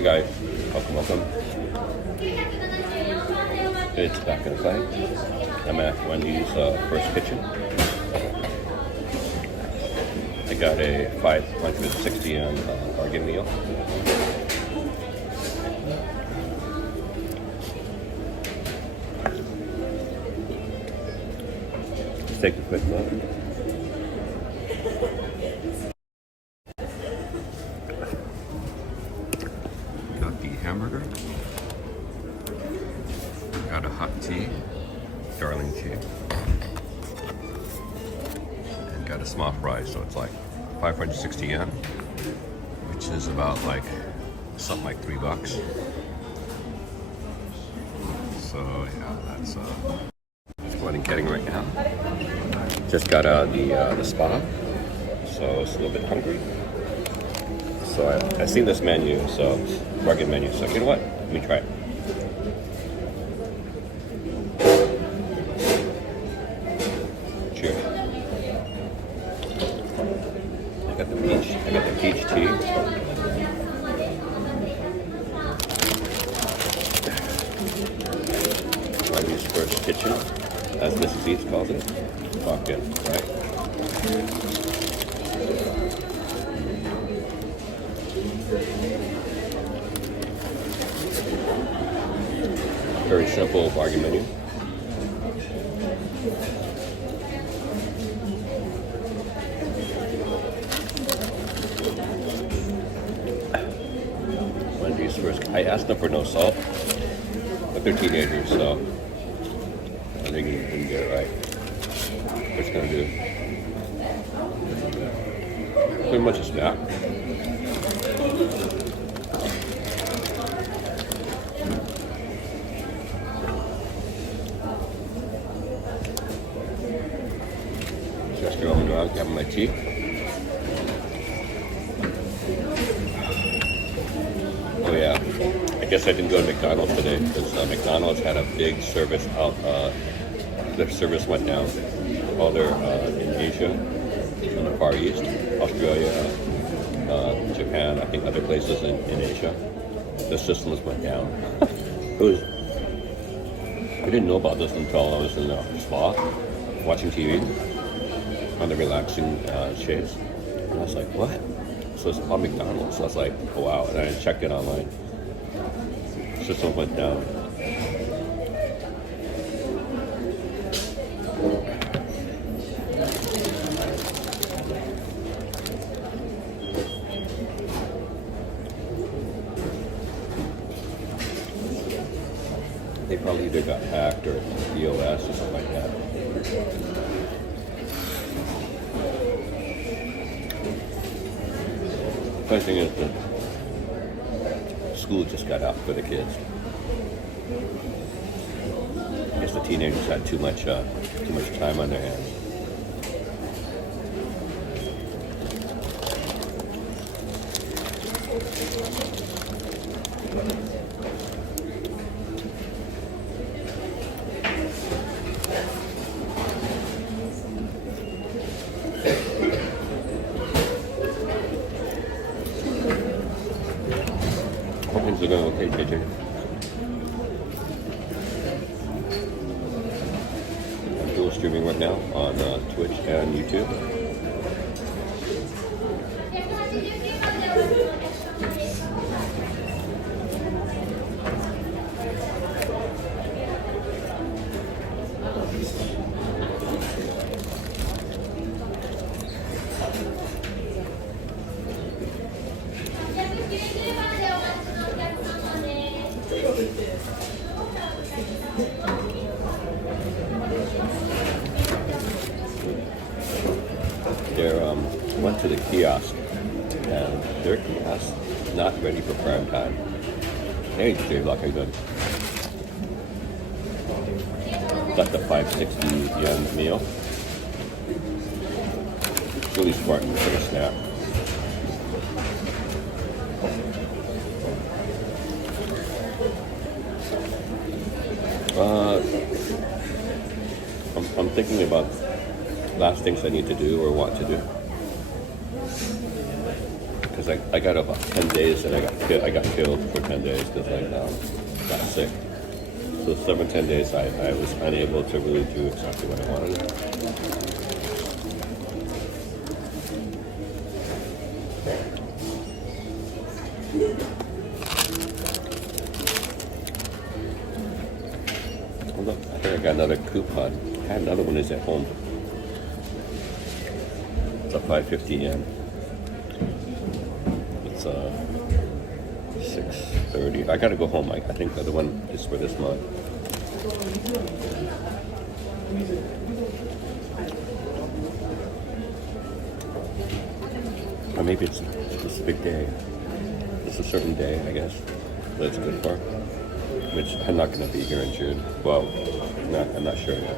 Hey guys, welcome. It's back in play. I'm at Wendy's first kitchen. I got a 560 yen bargain meal. Let's take a quick look. Got the hamburger. Got a hot tea, darling tea, and got a small fry. So it's like 560 yen, which is about like something like $3. So yeah, that's what I'm getting right now. Just got out of the spa, so it's a little bit hungry. So I seen this menu, so bargain menu. So you know what? Let me try it. Cheers. I got the peach tea. Wendy's first kitchen, as Mrs. Eats calls it. Walk in, right? Very simple bargain menu. Wendy's first. I asked them for no salt, but they're teenagers, so I think you can get it right. What's gonna do? Pretty much a snack. Just rolling around, having my tea. Oh yeah, I guess I didn't go to McDonald's today because McDonald's had a big service out. Their service went down. All their in Asia, in the Far East, Australia, Japan, I think other places in Asia, the systems went down. I didn't know about this until I was in the spa, watching TV on the relaxing shades. And I was like, what? So it's called McDonald's. So I was like, oh, wow. And I checked it online. System went down. They probably either got hacked or DOS or something like that. Funny thing is that school just got out for the kids. I guess the teenagers had too much time on their hands. Hope things are going okay, JJ. I'm dual streaming right now on Twitch and YouTube. Went to the kiosk, and their kiosk not ready for prime time. Hey, Dave Luck, how you doing? Got the 560 yen meal. Really smart for a snack. I'm thinking about last things I need to do or want to do. because I got about 10 days and I got killed for 10 days because I got sick. So 7, 10 days I was unable to really do exactly what I wanted. Oh, look, I think I got another coupon. I had another one is at home. It's a 550 yen. It's 6:30. I gotta go home. I think the other one is for this month. Or maybe it's a big day. It's a certain day, I guess, that it's good for. Which I'm not gonna be here in June. Well, I'm not sure yet.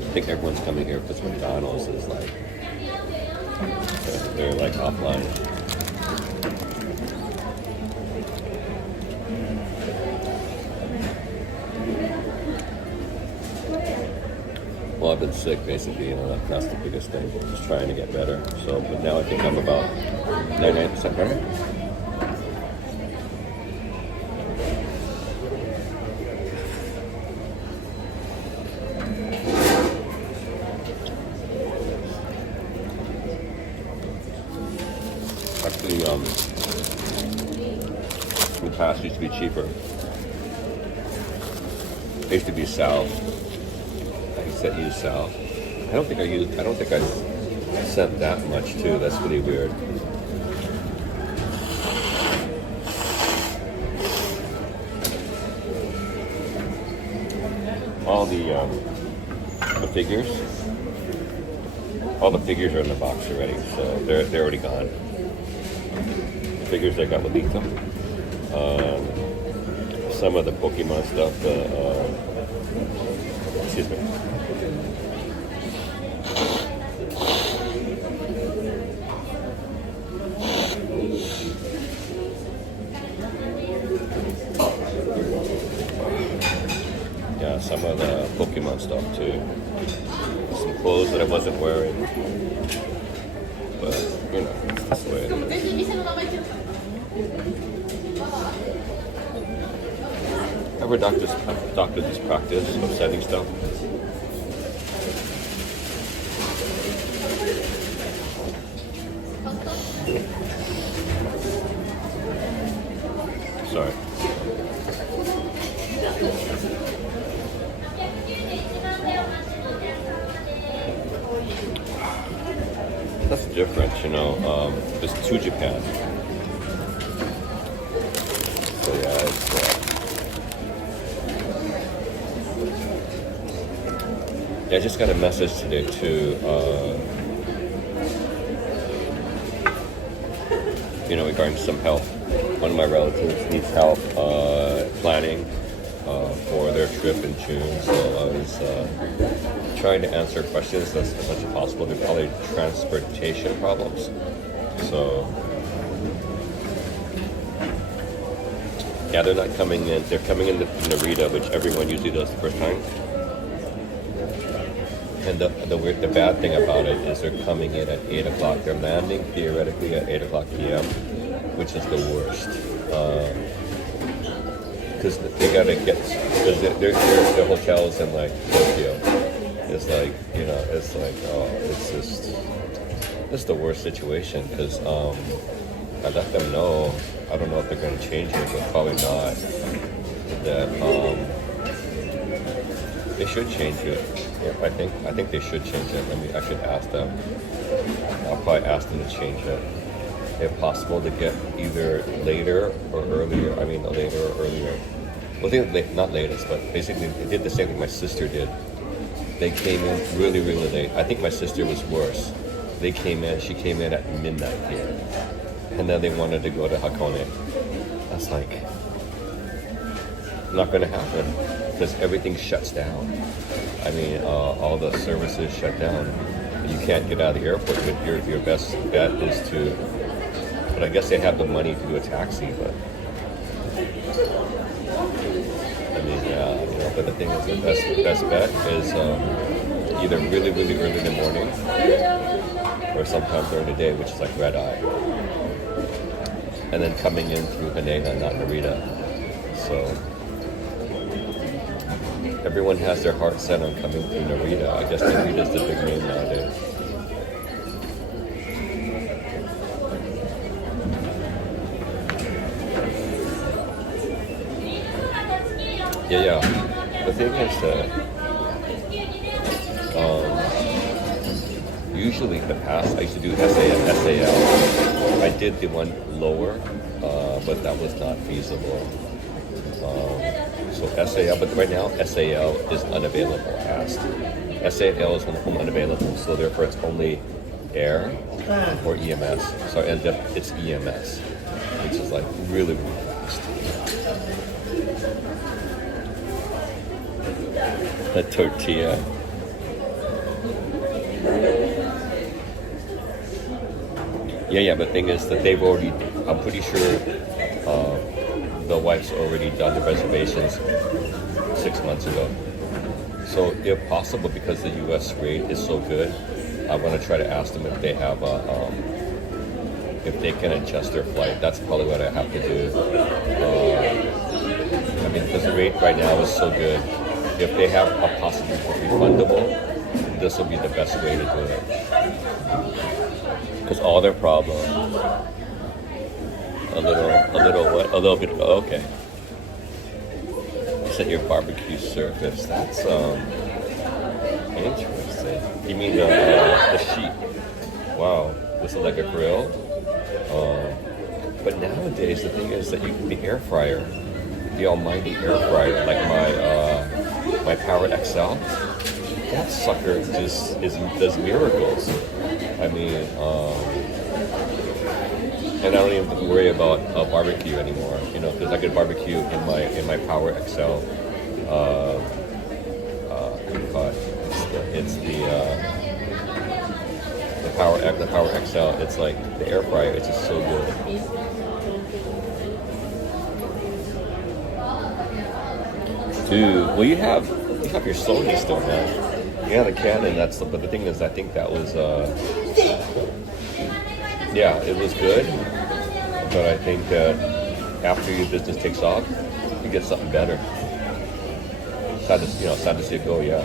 I think everyone's coming here because McDonald's is like, they're like offline. Well, I've been sick basically, you know, that's the biggest thing. Just trying to get better. So, but now I think I'm about 99% better. Actually, the past used to be cheaper. It used to be south. I used to use south. I don't think I sent that much too. That's really weird. All the figures. All the figures are in the box already, so they're already gone. The figures I got with Lita. Some of the Pokemon stuff. Excuse me. Yeah, some of the Pokemon stuff too. Some clothes that I wasn't wearing. But, you know, that's the way it is. Ever doctors this practice of sending stuff? Sorry. That's the difference, you know. It's to Japan. So yeah, it's I just got a message today too. You know, regarding some help. One of my relatives needs help planning for their trip in June. So I was trying to answer questions as much as possible. There's probably transportation problems. So yeah, they're not coming in. They're coming in Narita, which everyone usually does the first time. And the bad thing about it is they're coming in at 8 o'clock. They're landing theoretically at 8 o'clock p.m., which is the worst. Because they gotta get, because their hotels in like Tokyo. It's like, you know, it's like, oh, it's the worst situation. Because I let them know, I don't know if they're gonna change it, but probably not. That they should change it. Yeah, I think they should change it. I should ask them. I'll probably ask them to change it. If possible, to get either later or earlier. I mean, later or earlier. Well, not latest, but basically they did the same thing my sister did. They came in really, really late. I think my sister was worse. She came in at midnight here. And then they wanted to go to Hakone. That's like, not gonna happen. Because everything shuts down. I mean, all the services shut down. You can't get out of the airport. But your best bet is to. But I guess they have the money to do a taxi. But I mean, yeah, you know. But the thing is, the best bet is either really, really early in the morning, or sometimes during the day, which is like red eye. And then coming in through Haneda, not Narita. So everyone has their heart set on coming through Narita. I guess Narita's the big name nowadays. Yeah. The thing is that usually in the past I used to do SAL. I did the one lower, but that was not feasible. So SAL, but right now SAL is unavailable. SAL is unavailable, so therefore it's only air or EMS. So it's EMS, which is like really, really fast. The tortilla. Yeah, but the thing is that they've already, I'm pretty sure the wife's already done the reservations 6 months ago. So if possible, because the US rate is so good, I want to try to ask them if they have if they can adjust their flight. That's probably what I have to do. I mean, because the rate right now is so good. If they have a possibility for refundable, this will be the best way to do it. Because all their problem, a little bit. Okay. You said your barbecue surface. That's interesting. You mean the sheet? Wow, this is like a grill. But nowadays the thing is that you can the air fryer, the almighty air fryer, like my Power XL. That sucker just does miracles. I mean, and I don't even have to worry about a barbecue anymore, you know, because I could barbecue in my Power XL. What do you call it? It's the Power XL. It's like the air fryer. It's just so good. Dude, well you have your Sony still, man. Yeah, the Canon. But the thing is, I think that was yeah, it was good. But I think that after your business takes off, you get something better. Sad to see it go. Yeah.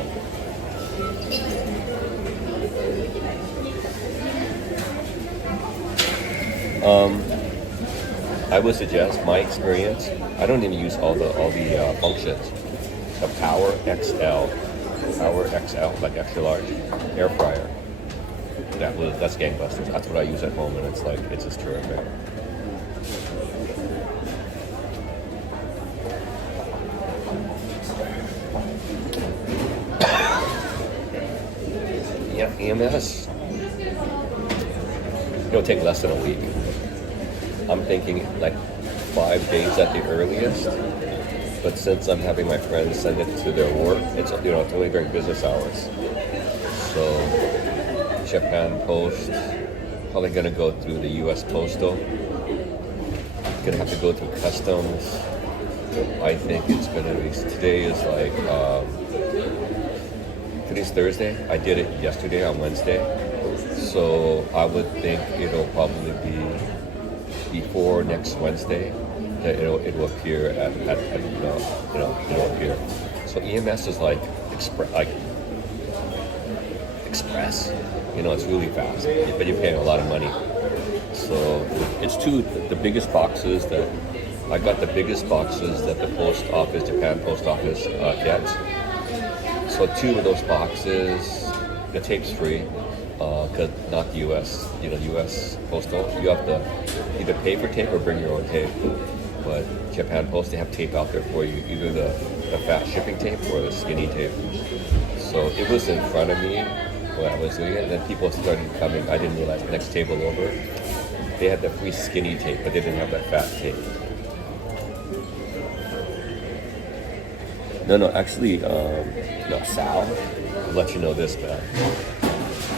I would suggest my experience. I don't even use all the functions. The Power XL, like extra large air fryer. That's gangbusters. That's what I use at home, and it's just terrific. Yeah, EMS. It'll take less than a week. I'm thinking like 5 days at the earliest. But since I'm having my friends send it to their work, it's only during business hours. So Japan Post, probably gonna go through the US Postal. Gonna have to go through customs. I think it's gonna be, today is like, today's Thursday. I did it yesterday on Wednesday. So I would think it'll probably be before next Wednesday that it'll appear it'll appear. So EMS is like express. It's really fast, but you're paying a lot of money. So it's the biggest boxes that I got, the biggest boxes that the post office, Japan Post Office gets. So 2 of those boxes, the tape's free, because not the US. US Postal, you have to either pay for tape or bring your own tape. But Japan Post, they have tape out there for you, either the fast shipping tape or the skinny tape. So it was in front of me when I was doing it, and then people started coming. I didn't realize the next table over, they had the free skinny tape, but they didn't have that fat tape. No, actually, Sal, I'll let you know this, man.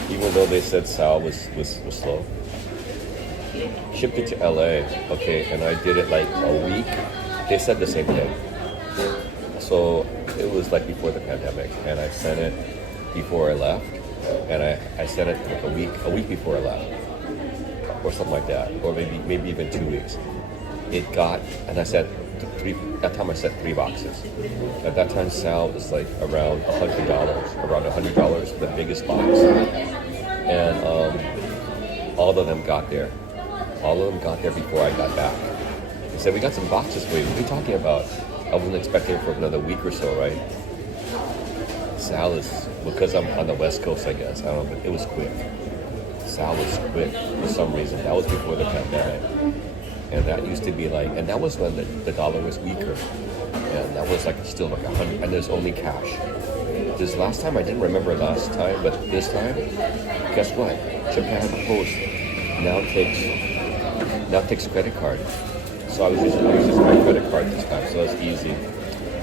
Even though they said Sal was slow, shipped it to LA, okay, and I did it like a week. They said the same thing. So it was like before the pandemic, and I sent it before I left, and I sent it like a week before I left, or something like that, or maybe even 2 weeks. It got, and I said three. That time I said 3 boxes. At that time, Sal was like around $100, the biggest box, and all of them got there. All of them got there before I got back. He said, "We got some boxes for you." What are you talking about? I wasn't expecting it for another week or so, right? Sal is, because I'm on the West Coast, I guess. I don't know, but it was quick. Sal was quick for some reason. That was before the pandemic. And that used to be like, and that was when the dollar was weaker. And that was like still like 100, and there's only cash. This last time, I didn't remember last time, but this time, guess what? Japan Post now takes credit card. So I was using my credit card this time, so it's easy.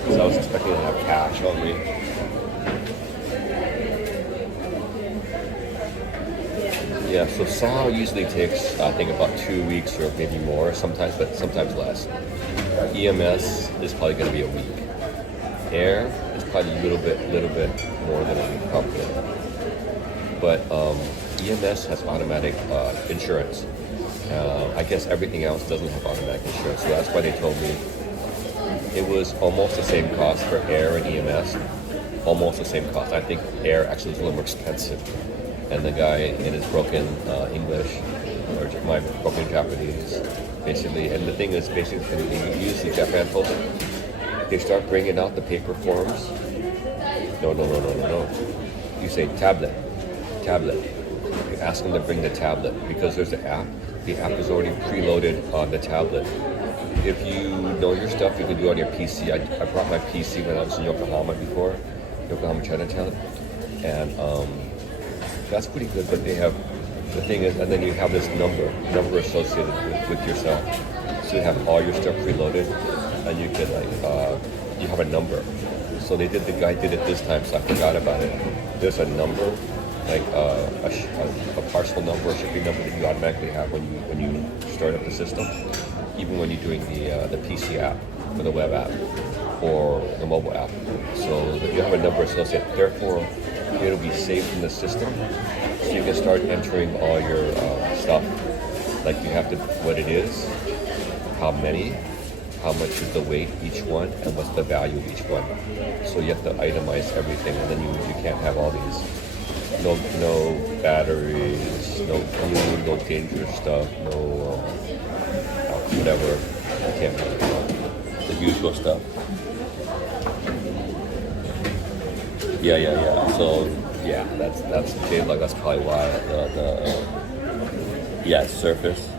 So I was expecting to have cash on me. Yeah, so Sal usually takes, I think, about 2 weeks or maybe more sometimes, but sometimes less. EMS is probably going to be a week. Air is probably a little bit more than a week, probably. But EMS has automatic insurance. I guess everything else doesn't have automatic insurance, so that's why they told me it was almost the same cost for air and EMS. Almost the same cost. I think air actually is a little more expensive. And the guy in his broken English, or my broken Japanese, basically. And the thing is, basically, when you use the Japan Post, they start bringing out the paper forms. No. You say tablet. You ask them to bring the tablet because there's an app. The app is already preloaded on the tablet. If you know your stuff, you can do it on your PC. I brought my PC when I was in Yokohama before, Yokohama Chinatown, and that's pretty good, but they have, the thing is, and then you have this number associated with yourself. So you have all your stuff preloaded, and you can you have a number. So the guy did it this time, so I forgot about it. There's a number, like a parcel number, a shipping number that you automatically have when you start up the system, even when you're doing the PC app, or the web app, or the mobile app. So you have a number associated, therefore, it'll be saved in the system, so you can start entering all your stuff. Like you have to, what it is, how many, how much is the weight each one, and what's the value of each one. So you have to itemize everything, and then you can't have all these, no batteries, no glue, no dangerous stuff, no whatever. You can't have the usual stuff. Yeah. So yeah, that's J-Lug. That's probably why it's surface.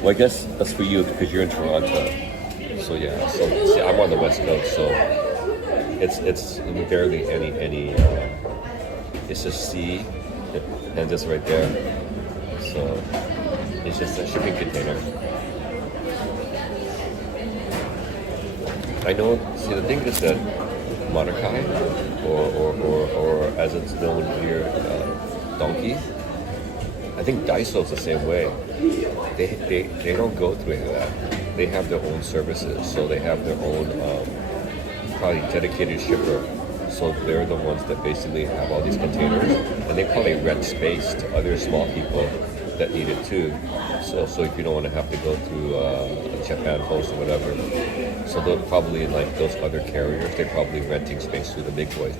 Well, I guess that's for you because you're in Toronto. So yeah. So see, I'm on the West Coast, so it's barely any. It's just C, and just right there. So it's just a shipping container. I know. See, the thing is that Monokai, or as it's known here, Donkey. I think Daiso's the same way. They don't go through any of that. They have their own services, so they have their own probably dedicated shipper. So they're the ones that basically have all these containers, and they probably rent space to other small people that need it too. So if you don't want to have to go through a Japan Post or whatever, so they'll probably, like those other carriers, they're probably renting space through the big boys.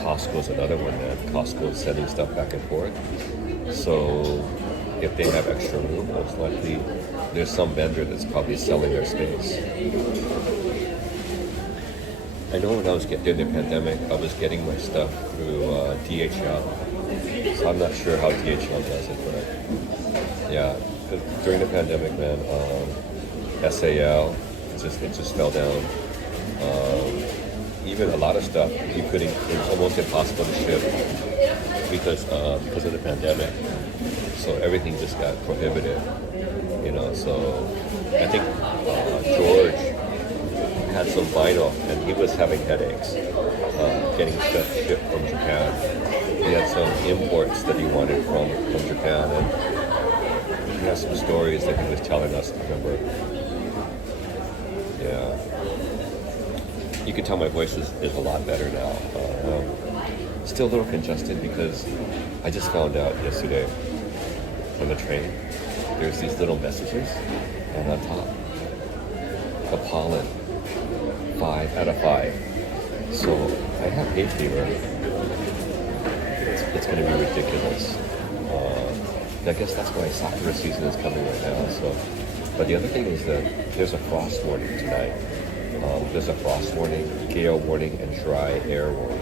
Costco's another one, man. Costco's sending stuff back and forth. So if they have extra room, most likely there's some vendor that's probably selling their space. I know when I was during the pandemic, I was getting my stuff through DHL. So I'm not sure how DHL does it, but yeah, during the pandemic, man, SAL, it just fell down. Even a lot of stuff it was almost impossible to ship because of the pandemic. So everything just got prohibited, So I think George had some vinyl, and he was having headaches getting stuff shipped from Japan. He had some imports that he wanted from Japan, and he has some stories that he was telling us. I remember. Yeah. You can tell my voice is a lot better now. Still a little congested because I just found out yesterday on the train, there's these little messages, and on top, the pollen, 5 out of 5. So I have hay fever. It's going to be ridiculous. I guess that's why soccer season is coming right now. So, but the other thing is that there's a frost warning tonight. There's a frost warning, gale warning, and dry air warning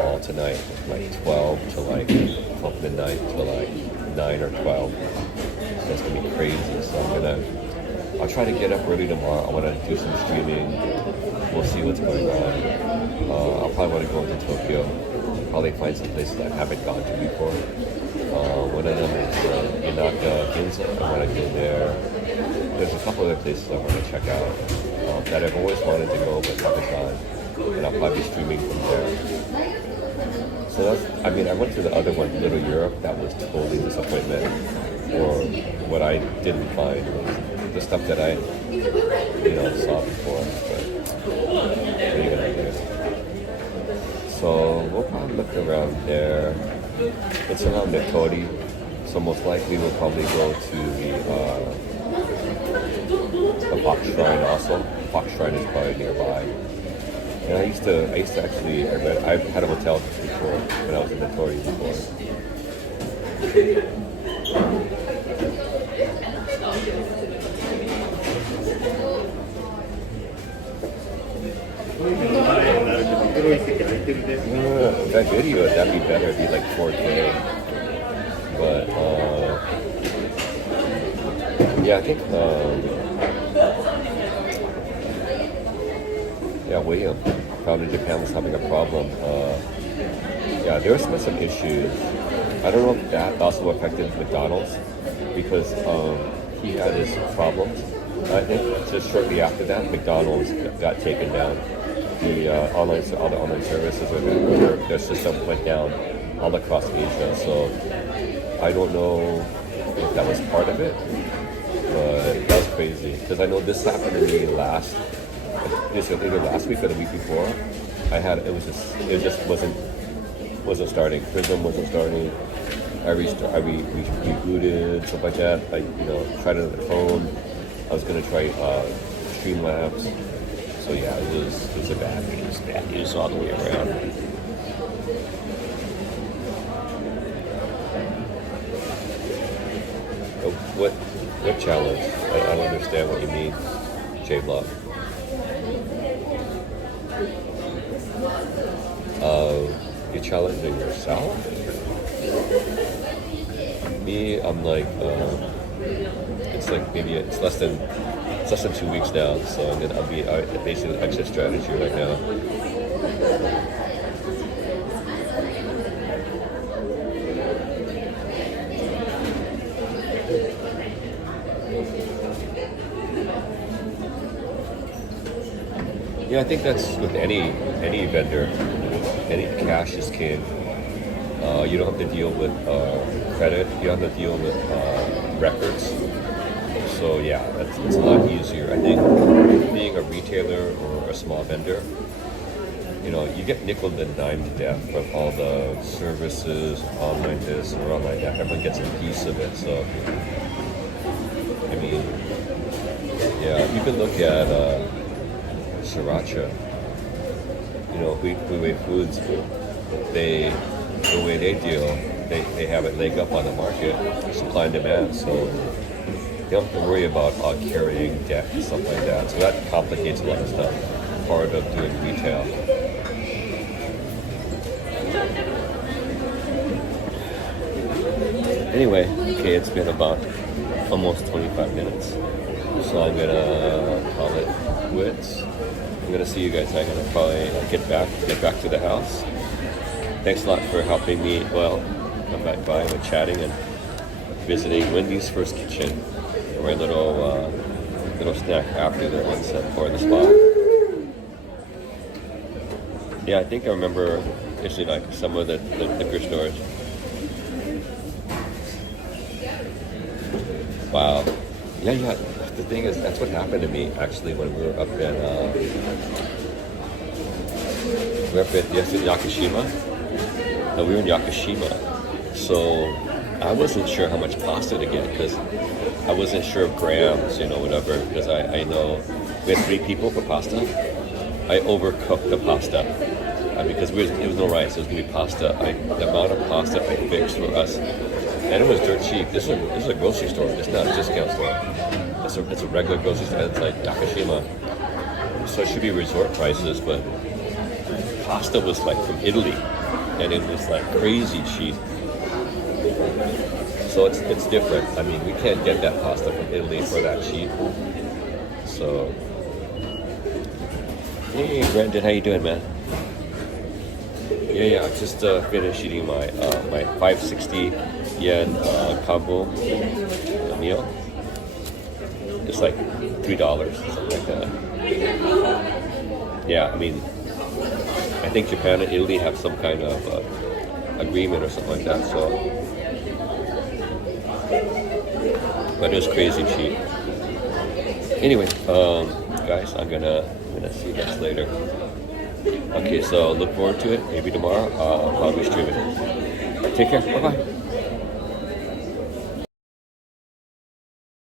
all tonight, like 12 to like 12 midnight to like 9 or 12. So it's gonna be crazy. So I'll try to get up early tomorrow. I want to do some streaming. We'll see what's going on. I'll probably want to go into Tokyo. Probably find some places I haven't gone to before. One of them is Inaka Ginza. I want to go there. There's a couple other places I want to check out that I've always wanted to go but haven't gone. And I'll probably be streaming from there. So that's, I mean, I went to the other one, Little Europe. That was totally disappointment. Or what I didn't find was the stuff that I, saw before. But what are you gonna do? So we'll probably look around there. It's around Nitori, so most likely we'll probably go to the Fox Shrine also. The Fox Shrine is probably nearby. And I used to actually, I've had a hotel before when I was in Nitori before. That video, that'd be better. It'd be like 4K. But yeah, I think William found in Japan was having a problem. Yeah, there was some issues. I don't know if that also affected McDonald's because he had his problems. I think just shortly after that, McDonald's got taken down. All the online services or their system went down all across Asia. So I don't know if that was part of it, but that was crazy because I know this happened to me either last week or the week before. It just wasn't starting. Prism wasn't starting. I rebooted, stuff like that. I tried it on the phone. I was gonna try Streamlabs. So yeah, it was a bad news all the way around. What challenge? I don't understand what you mean, J-Block. You're challenging yourself? Me, I'm like, it's like maybe it's less than 2 weeks now, so I'll be basically exit strategy right now. Yeah, I think that's with any vendor. Any cash is king. You don't have to deal with credit. You don't have to deal with records. So yeah, it's a lot easier. I think being a retailer or a small vendor, you get nickeled and dimed to death from all the services, online this or online that. Everyone gets a piece of it. So I mean, yeah, you can look at Sriracha. Huawei Foods. The way they deal, they have it leg up on the market, supply and demand. So you don't have to worry about carrying debt and stuff like that. So that complicates a lot of stuff. Part of doing retail. Anyway, okay, it's been about almost 25 minutes. So I'm gonna call it quits. I'm gonna see you guys. I'm gonna probably get back to the house. Thanks a lot for helping me. Well, come back by and chatting and visiting Wendy's First Kitchen. My little snack after the onset for the spot. Yeah, I think I remember actually like some of the liquor stores. Wow. Yeah. The thing is, that's what happened to me actually when we were up in Yakushima. we were in Yakushima, so I wasn't sure how much pasta to get because I wasn't sure of grams, whatever. Because I know we had 3 people for pasta. I overcooked the pasta because it was no rice. It was gonna be pasta. The amount of pasta I fixed for us, and it was dirt cheap. This is a grocery store. It's not a discount store. It's a regular grocery store. It's like Yakushima. So it should be resort prices, but pasta was like from Italy, and it was like crazy cheap. So it's different. I mean, we can't get that pasta from Italy for that cheap. So, hey, Brandon, how you doing, man? Yeah, I just finished eating my 560 yen combo meal. It's like $3, something like that. Yeah, I mean, I think Japan and Italy have some kind of agreement or something like that. So, but it was crazy cheap. Anyway, guys, I'm gonna see you guys later. Okay, so look forward to it. Maybe tomorrow I'll probably stream it. Take care. Bye bye.